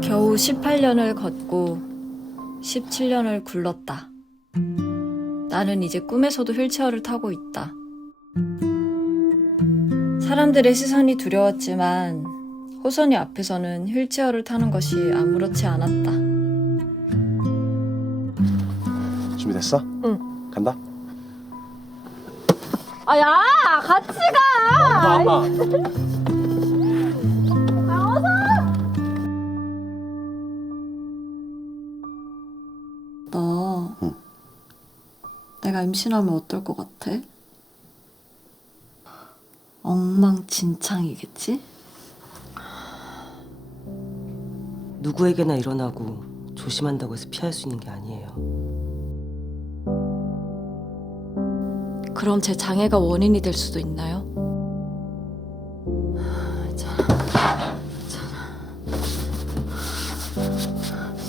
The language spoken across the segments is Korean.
겨우 18년을 걷고 17년을 굴렀다. 나는 이제 꿈에서도 휠체어를 타고 있다. 사람들의 시선이 두려웠지만 호선이 앞에서는 휠체어를 타는 것이 아무렇지 않았다. 준비됐어? 응. 간다. 아, 야! 같이 가! 너 응. 내가 임신하면 어떨 것 같아? 엉망진창이겠지? 누구에게나 일어나고 조심한다고 해서 피할 수 있는 게 아니에요. 그럼 제 장애가 원인이 될 수도 있나요?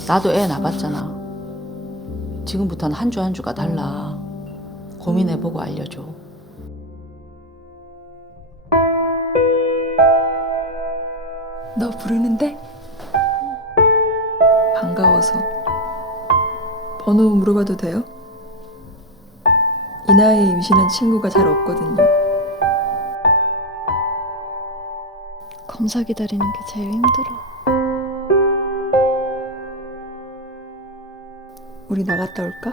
나도 애 낳았잖아. 지금부터는 한 주 한 주가 달라. 고민해보고 알려줘. 너 부르는데? 반가워서. 번호 물어봐도 돼요? 이 나이에 임신한 친구가 잘 없거든요. 검사 기다리는 게 제일 힘들어. 우리 나갔다 올까?